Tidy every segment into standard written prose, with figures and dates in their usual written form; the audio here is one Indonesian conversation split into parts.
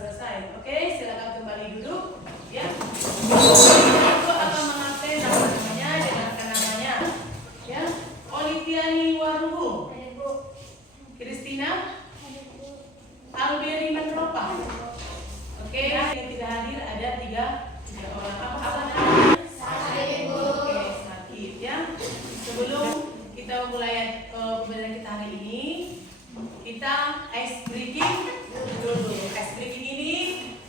selesai. Oke, silakan kembali duduk. Ya. Ibu akan mengambil namanya dengarkan namanya. Ya. Oliviani Waruhu. Kristina Alberi Menropa. Oke, yang tidak hadir ada tiga orang. Apa namanya? Sakit. Oke, sakit ya. Sebelum kita mulai pembelajaran kita hari ini, kita ice breaking dulu. Ice breaking ini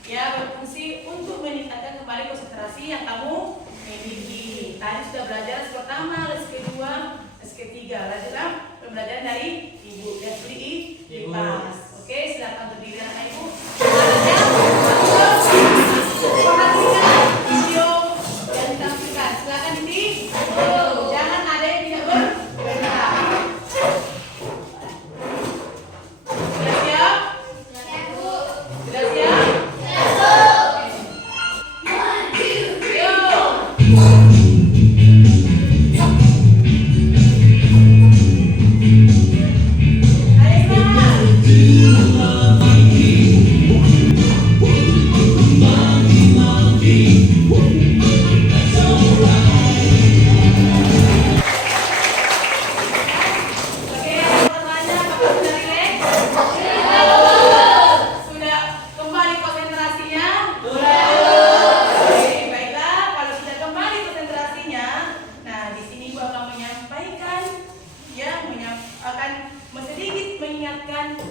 ya berfungsi untuk meningkatkan kembali konsentrasi yang kamu miliki. Tadi sudah belajar les pertama, les kedua, les ketiga. Belajar pembelajaran dari ibu dan beri pas. Oke, silakan berdiri anak ibu. Perhatikan video yang ditampilkan. Silakan di jangan ada yang tidak bergerak. Sudah siap? Siap, Bu. Sudah siap? Siap, Bu.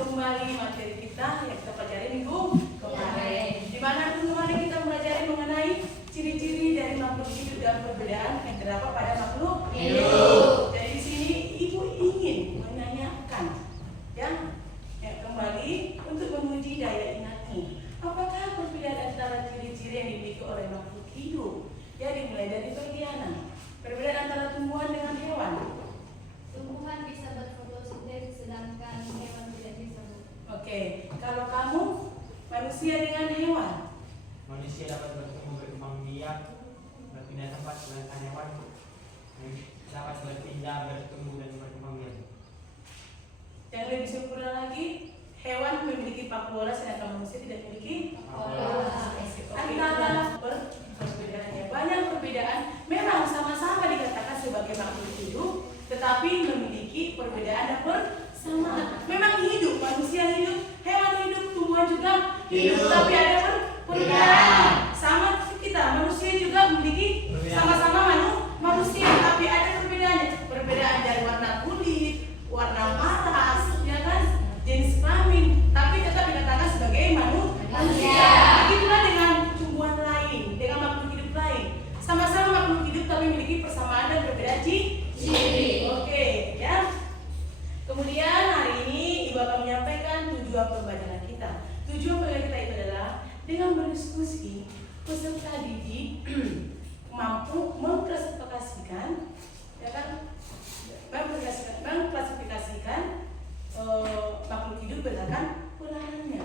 Kembali materi kita yang kita pelajari minggu kemarin. Di mana kemarin kita mempelajari mengenai ciri-ciri dari makhluk hidup dan perbedaan yang terdapat pada makhluk hidup. Jadi di sini ibu ingin menanyakan, ya kembali untuk menguji daya ingatmu. Apakah perbedaan antara ciri-ciri yang dimiliki oleh makhluk hidup? Ya dimulai dari pergianan. Perbedaan antara tumbuhan dengan hewan. Tumbuhan bisa berfotosintesis sedangkan hewan tidak bisa. Oke, kalau kamu manusia dengan hewan. Manusia dapat berkembang biak, berpindah tempat, sedangkan hewan dapat berpindah, bertumbuh dan berkembang biak. Yang lebih sempurna lagi, hewan memiliki pakuola sedangkan manusia tidak memiliki pakuola. Antara perbedaannya banyak perbedaan. Memang sama-sama dikatakan sebagai makhluk hidup, tetapi memiliki perbedaan dan persamaan. Memang hidup, manusia hidup, hewan hidup, tumbuhan juga hidup, tapi ada perbedaan. Sama kita, manusia juga memiliki sama-sama manusia, tapi ada perbedaannya. Perbedaan dari warna kulit, warna maras, ya kan, jenis kelamin, tapi tetap dikatakan sebagai manusia. Begitulah dengan tumbuhan lain, dengan makhluk hidup lain. Sama-sama makhluk hidup tapi memiliki persamaan dan perbedaan ciri. Oke, ya. Kemudian hari ini Ibu akan menyampaikan tujuan pembelajaran kita. Tujuan pembelajaran kita itu adalah dengan berdiskusi peserta didik mampu mengklasifikasikan, ya kan, mengklasifikasikan makhluk hidup berdasarkan peranannya.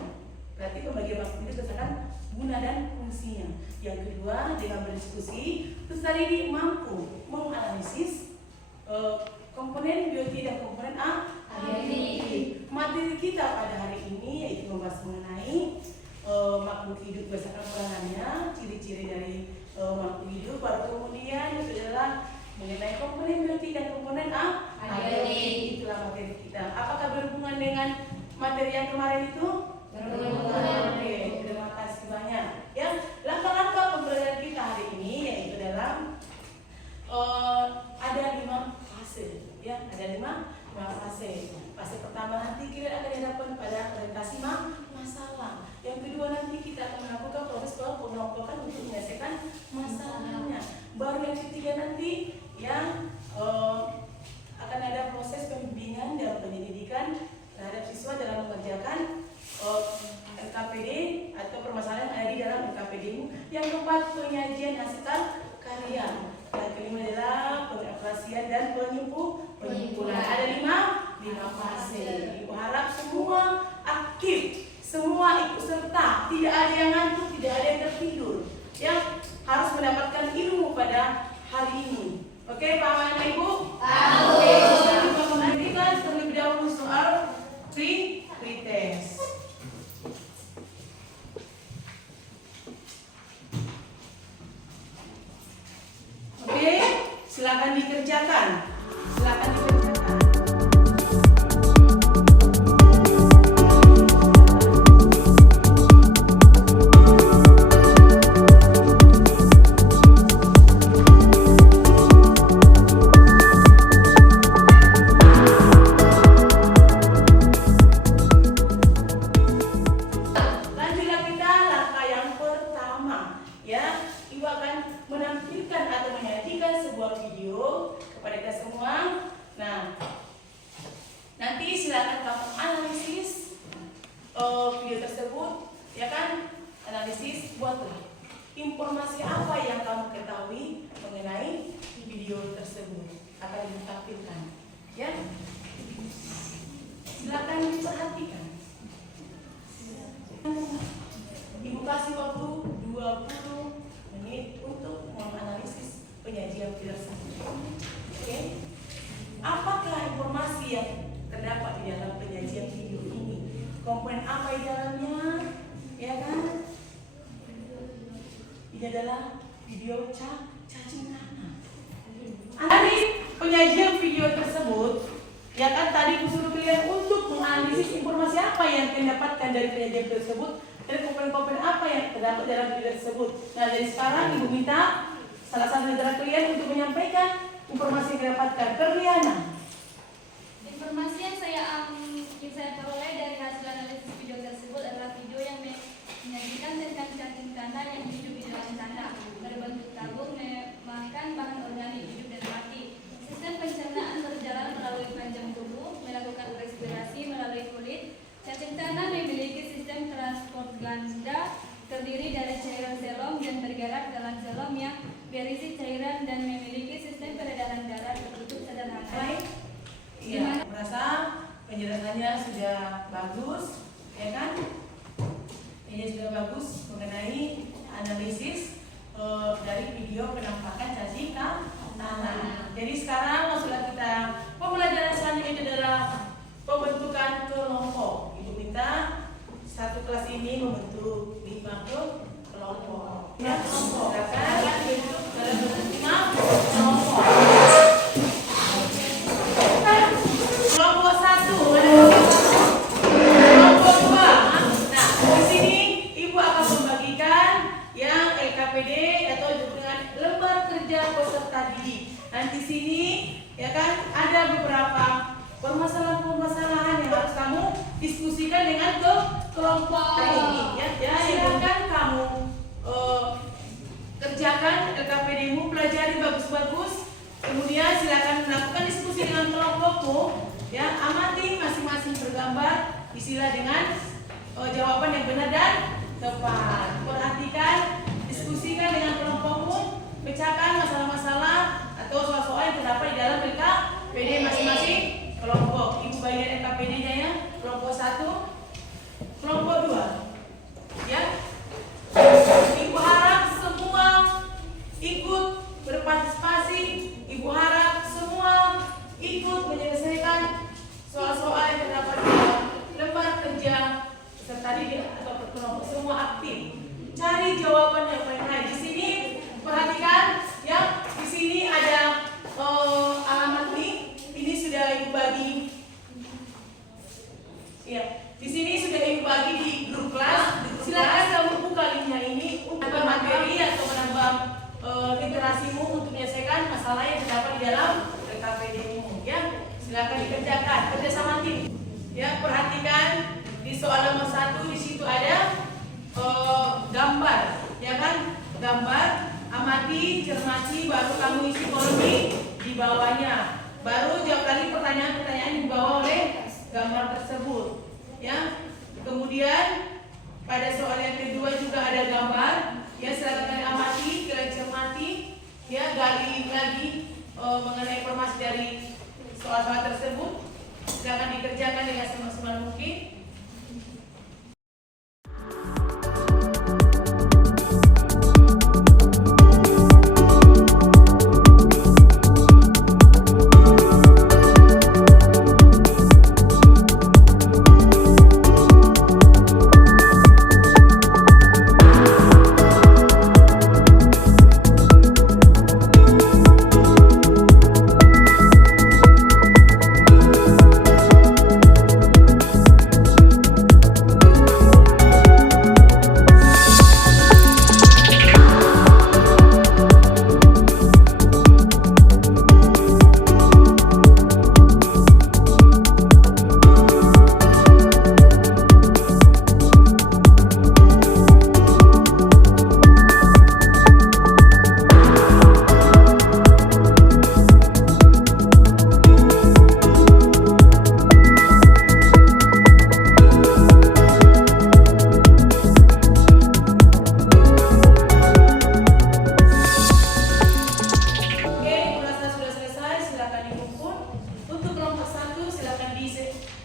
Berarti pembagian makhluk hidup berdasarkan guna dan fungsinya. Yang kedua, dengan berdiskusi peserta didik mampu menganalisis komponen biotik dan komponen aktif. Materi kita pada hari ini yaitu membahas mengenai makhluk hidup berdasarkan peranannya, ciri-ciri dari makhluk hidup. Baru kemudian itu adalah mengenai komponen biotik dan komponen aktif. Itulah materi kita. Apakah berhubungan dengan materi yang kemarin itu? Berhubungan. Oke, terima kasih banyak. Ya, langkah-langkah pembelajaran kita hari ini yaitu dalam ada 5 fase, ya, ada 5 fase. Fase pertama nanti kita akan dihadapkan pada orientasi masalah. Yang kedua nanti kita akan melakukan proses pengelompokan untuk menyelesaikan masalahnya. Baru yang ketiga nanti yang akan ada proses pembimbingan dan penyelidikan terhadap siswa dalam mengerjakan LKPD atau permasalahan yang ada di dalam LKPD. Yang keempat penyajian hasil karya. Yang kelima adalah pengoperasian dan penyimpulan. Ada 5 fase. Ibu harap semua aktif, semua ikut serta, tidak ada yang ngantuk, tidak ada yang tertidur. Ya, harus mendapatkan ilmu pada hari ini. Oke, paham anak ibu? Paham. Oke, sekarang kita menantikan terlebih dahulu soal pretest. Silakan dikerjakan. Silakan dikerjakan. Lanjutlah kita langkah yang pertama, ya. Ibu akan menampilkan atau menyajikan sebuah video kepada kita semua. Nah, nanti silakan kamu analisis video tersebut, ya kan? Analisis, buatlah informasi apa yang kamu ketahui mengenai video tersebut akan ditampilkan, ya. Silakan diperhatikan. Ibu kasih waktu 20 menit untuk menganalisis penyajian video tersebut. Oke? Apakah informasi yang terdapat di dalam penyajian video ini? Komponen apa di dalamnya? Ya kan? Ini adalah video cacing tanah. Dari penyajian video tersebut, ya kan tadi aku suruh kalian untuk menganalisis informasi apa yang kalian dapatkan dari penyajian tersebut dan komponen-komponen apa yang terdapat dalam video tersebut. Nah, dari sekarang ibu minta salah satu dari kalian untuk menyampaikan informasi yang didapatkan. Kerliana. Informasi yang saya peroleh dari hasil analisis video tersebut adalah video yang menyajikan tentang cacing tanah yang hidup di dalam tanah, berbentuk tabung, makan bahan organik hidup dan mati. Sistem pencernaan berjalan melalui panjang tubuh, melakukan respirasi melalui kulit. Cacing tanah memiliki sistem transport ganda, terdiri dari cairan selom dan bergerak dalam selom yang berisi cairan dan memiliki sistem peredaran darah tertutup sederhana. Iya, merasa penjelasannya sudah bagus, ya kan? Ini sudah bagus mengenai analisis dari video penampakan cacing tanah. Jadi sekarang masuklah kita pembelajaran selanjutnya adalah pembentukan kelompok. Ibu minta satu kelas ini membentuk 5 kelompok. Ya, kelompok. Silakan dibentuk dalam bentuk 5 kelompok. Kelompok 1, kelompok 2. Nah, di sini ibu akan membagikan yang LKPD atau dengan lembar kerja peserta didik. Nanti sini, ya kan, ada beberapa permasalahan-permasalahan yang harus kamu diskusikan dengan kelompok ini, ya. Silakan kamu kerjakan LKPD-mu, pelajari bagus-bagus. Kemudian silakan melakukan diskusi dengan kelompokmu, ya. Amati masing-masing bergambar, isilah dengan jawaban yang benar dan tepat. Perhatikan, diskusikan dengan kelompokmu, pecahkan masalah-masalah atau soal-soal yang terdapat di dalam LKPD masing-masing kelompok. Ibu bagian LKPD-nya ya. Kelompok 1, kelompok 2. Ya. Ibu harap semua ikut berpartisipasi. Ibu harap semua ikut menyelesaikan soal-soal yang terdapat di dalam lembar kerja peserta didik atau kelompok. Semua aktif. Cari jawaban yang paling baik. Di sini perhatikan ya. Di sini ada alamat link. Ini sudah ibu bagi. Ya, di sini sudah ibu bagi di grup kelas. Silakan kamu buka linknya ini untuk materi atau menambah literasimu untuk menyelesaikan masalah yang terdapat di dalam LKPD-mu. Ya, silakan dikerjakan kerjasama tim. Ya, perhatikan di soal nomor 1 di situ ada gambar, ya kan? Gambar, amati, cermati, baru kamu isi kolom di bawahnya. Baru jawab lagi pertanyaan-pertanyaan yang dibawa oleh gambar tersebut, ya. Kemudian pada soal yang kedua juga ada gambar, ya. Silakan kalian amati, kalian cermati, ya. Gali lagi mengenai informasi dari soal-soal tersebut. Silakan dikerjakan dengan semaksimal mungkin.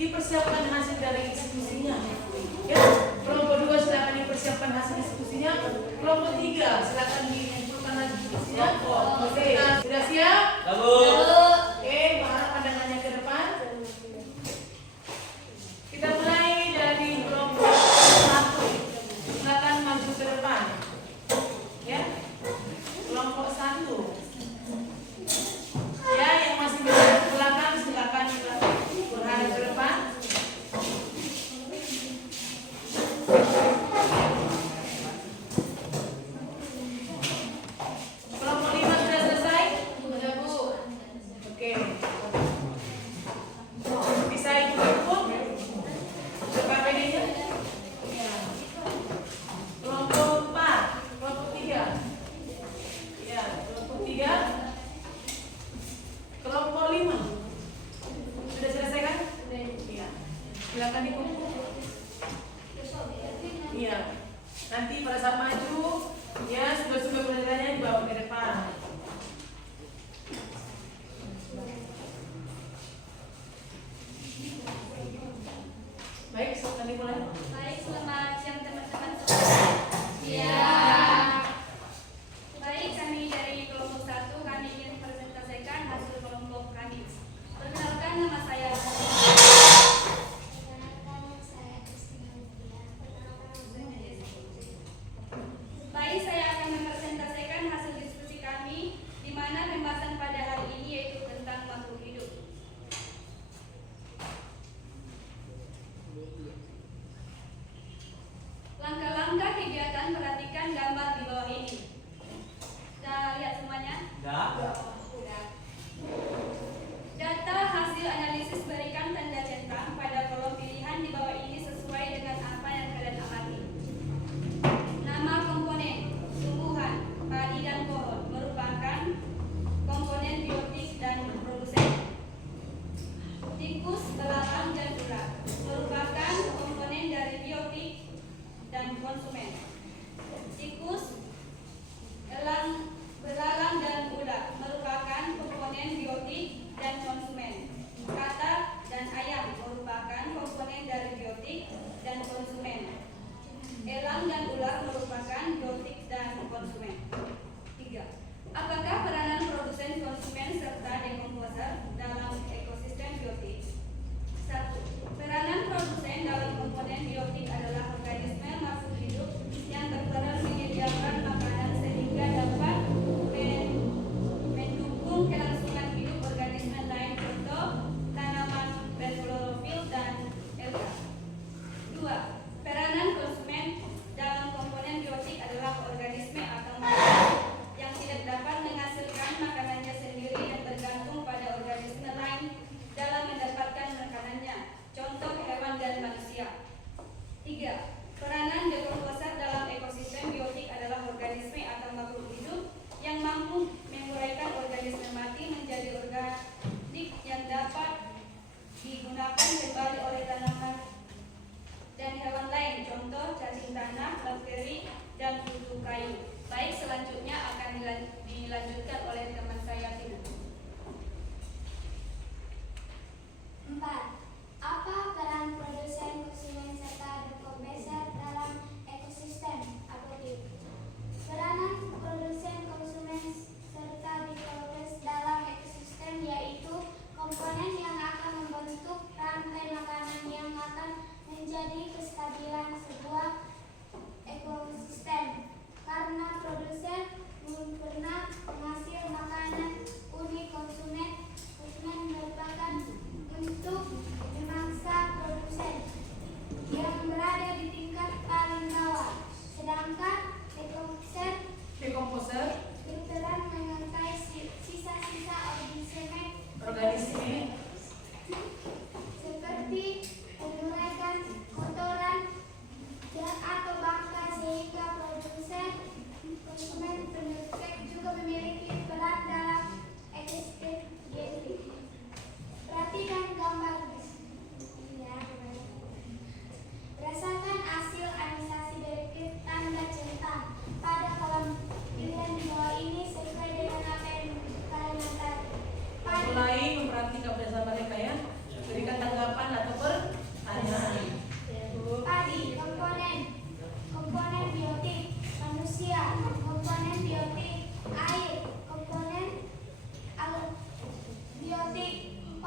dipersiapkan hasil dari diskusinya. Ya, kelompok 2 silakan dipersiapkan hasil diskusinya. Kelompok 3 silakan diinfokan hasil diskusinya. Oke, sudah siap? Oke, mengarah pandangannya ke depan. Kita mulai dari kelompok 1. Silakan maju ke depan. Ya, kelompok 1. Ya, yang masih berada di belakang silakan berhadap ke depan. Kelompok 5 sudah selesai.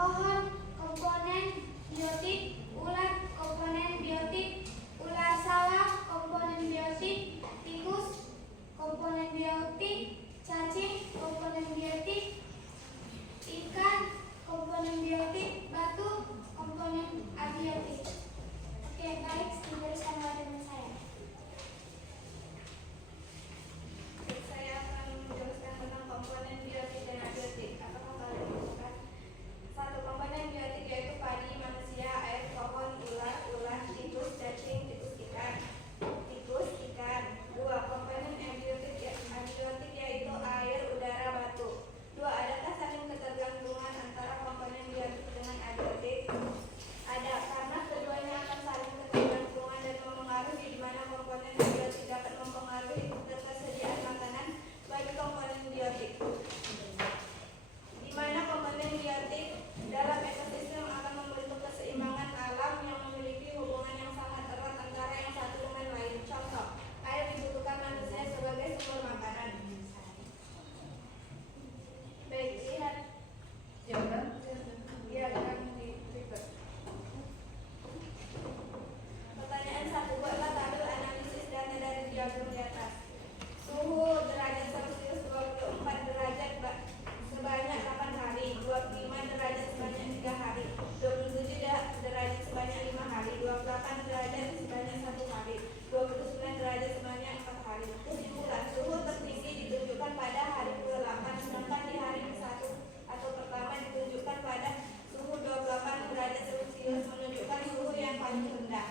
pohon, komponen biotik, ulat, komponen biotik, ular sawah, komponen biotik, tikus, komponen biotik, cacing, komponen biotik, ikan, komponen biotik, batu, komponen abiotik. Oke, baik, diteruskan oleh teman saya. Saya akan menjelaskan tentang komponen biotik dan abiotik. Apakah kalian butuhkan? Satu komponen biotik yaitu padi, manusia, air, pohon, ular, tikus, cacing, tikus, ikan. Dua komponen abiotik yaitu air, udara, batu. Dua, adakah saling ketergantungan antara komponen biotik dengan abiotik? Ada, karena keduanya akan saling ketergantungan dan mempengaruhi di mana komponen biotik dapat mempengaruhi ketersediaan makanan bagi komponen biotik. Di mana komponen biotik dalam ekosistem akan membentuk keseimbangan alam yang memiliki hubungan yang sangat erat antara yang satu dengan lain. Contoh, air dibutuhkan manusia sebagai sumber makanan. Baik, lihat. Ya, akan di-refer. Pertanyaan 1. Buatlah tabel analisis data dari diagram di atas. Suhu derajat Celcius 24 derajat sebanyak 8 hari, 25 derajat sebanyak 3 hari, 27 derajat sebanyak 5 hari, 28 derajat sebanyak 1 hari, 29 derajat sebanyak 4 hari. Kesimpulan, suhu tertinggi ditunjukkan pada hari ke-8, sedangkan di hari ke-1 atau pertama ditunjukkan pada suhu 28 derajat Celcius, menunjukkan suhu yang paling rendah.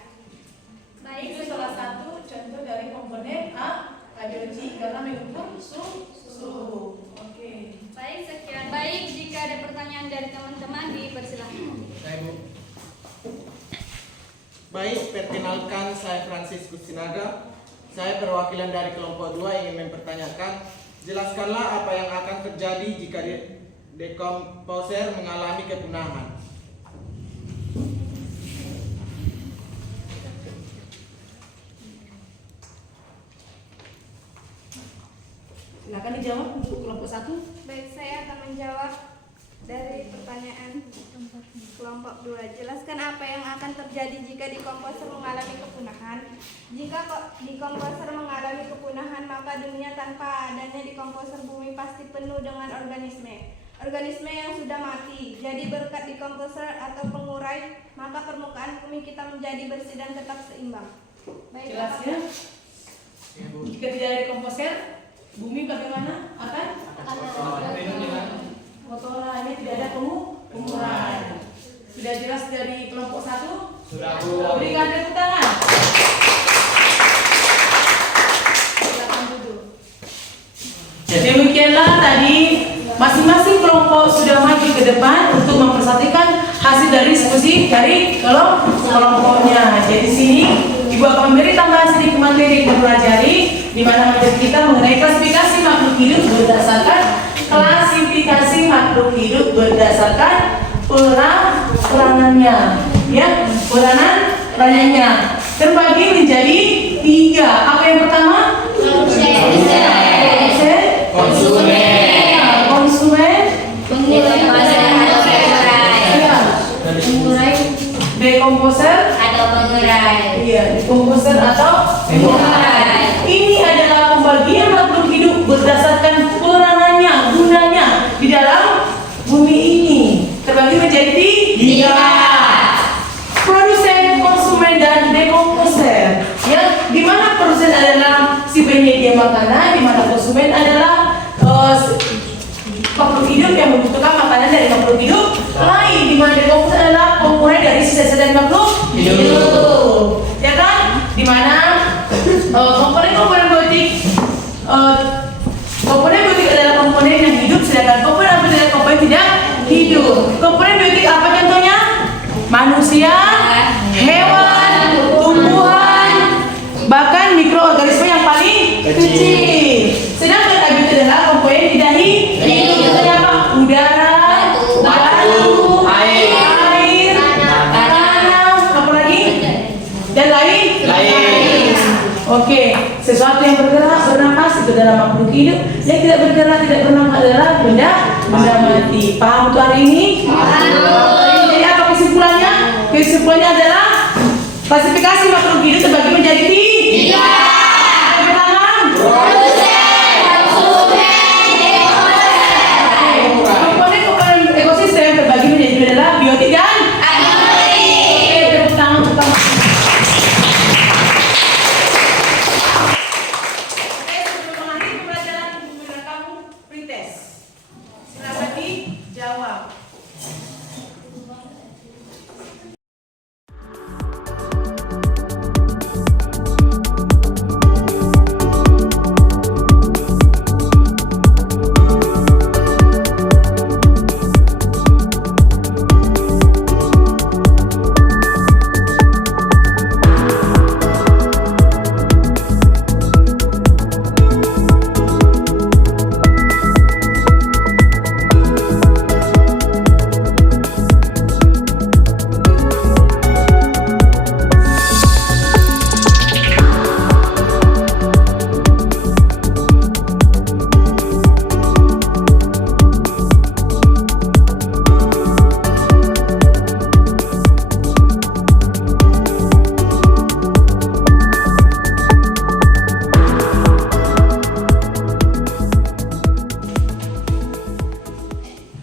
Baik, Itu salah satu contoh dari komponen abiotik karena mengukur suhu. Oke. Baik, sekian. Baik, jika ada pertanyaan dari teman-teman dipersilahkan. Baik, Bu. Baik, perkenalkan saya Franciscus Sinaga. Saya perwakilan dari kelompok 2 ingin mempertanyakan, jelaskanlah apa yang akan terjadi jika dekomposer mengalami kepunahan. Silakan dijawab untuk kelompok 1. Baik, saya akan menjawab dari pertanyaan kelompok 2. Jelaskan apa yang akan terjadi jika dekomposer mengalami kepunahan. Jika dekomposer mengalami kepunahan, maka dunia tanpa adanya dekomposer bumi pasti penuh dengan organisme yang sudah mati. Jadi berkat dekomposer atau pengurai, maka permukaan bumi kita menjadi bersih dan tetap seimbang. Baik, Jelas ya? Jika tidak ada dekomposer, bumi bagaimana? Akan kotoran, ini tidak ada pengurangan. Sudah jelas dari kelompok 1? Sudah, Bu. Berikan tepuk tangan. Silakan duduk. Demikianlah tadi masing-masing kelompok sudah maju ke depan untuk mempersatukan hasil dari diskusi dari kelompoknya. Jadi sini Ibu akan memberi tambahan sedikit materi yang dipelajari, di mana materi kita mengenai klasifikasi makhluk hidup berdasarkan peranannya, ya, peranannya terbagi menjadi 3. Apa yang pertama? Konsumen, dekomposer atau pengurai. Iya, dekomposer atau pengurai. Ini adalah pembagian makhluk hidup berdasarkan peranannya, gunanya di dalam bumi ini. Terbagi menjadi 3. Produsen, konsumen, dan dekomposer. Ya, di mana produsen adalah si penyedia makanan, di mana konsumen adalah makhluk hidup yang membutuhkan makanan dari makhluk hidup lain, di mana dekomposer adalah pengurai dari sisa-sisa dari makhluk hidup. Ya kan? Di mana komponen biotik adalah komponen yang hidup, sedangkan komponen abiotik adalah komponen tidak hidup. Komponen biotik apa contohnya? Manusia, hewan, tumbuhan, bahkan mikroorganisme yang paling kecil. Sedangkan abiotik adalah komponen tidak hidup. Contohnya apa? Udara, batu, air, tanah, apa lagi? Dan lain. Oke, sesuatu yang bergerak, bernapas, masuk ke dalam makhluk hidup yang tidak bergerak, tidak pernah adalah benda mati. Paham untuk hari ini? Jadi apa kesimpulannya? Kesimpulannya adalah klasifikasi makhluk hidup terbagi menjadi 3. Pertama, komponen ekosistem terbagi menjadi 2 adalah biotik dan Oke, tepuk tangan pertama. Oke, sebelum mengakhiri pembelajaran ibu kamu pretest. Silakan dijawab.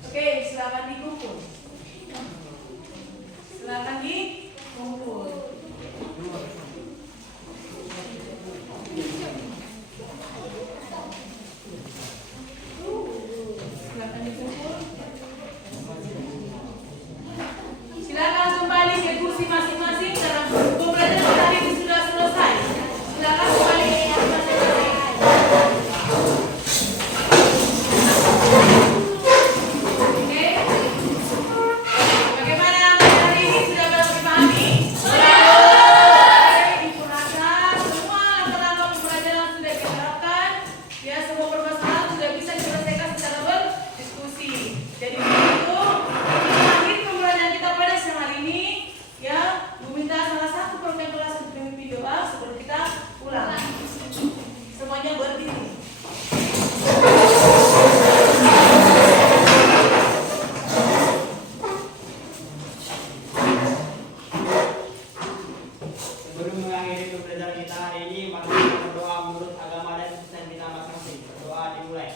Oke, silakan dikumpul. Silakan dikumpul. Silakan dikumpul. Silakan kembali ke kursi masing-masing karena pembelajaran tadi sudah selesai. Silakan kembali ke kursi masing-masing. Oke. Bagaimana hari ini sudah dipahami? Kurasa semua langkah-langkah pembelajaran sudah diterapkan. Ya, semua permasalahan sudah bisa diselesaikan secara berdiskusi. Jadi begitu akhir pembelajaran kita pada siang hari ini. Ya, meminta salah satu program kelas untuk memimpin doa sebelum kita pulang. Semuanya berdiri. Sebelum mengakhiri pembelajaran kita hari ini, mari kita berdoa menurut agama dan kepercayaan kita masing-masing. Doa dimulai.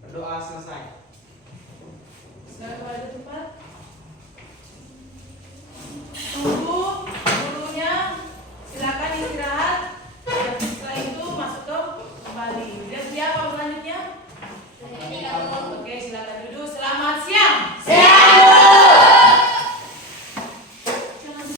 Berdoa selesai.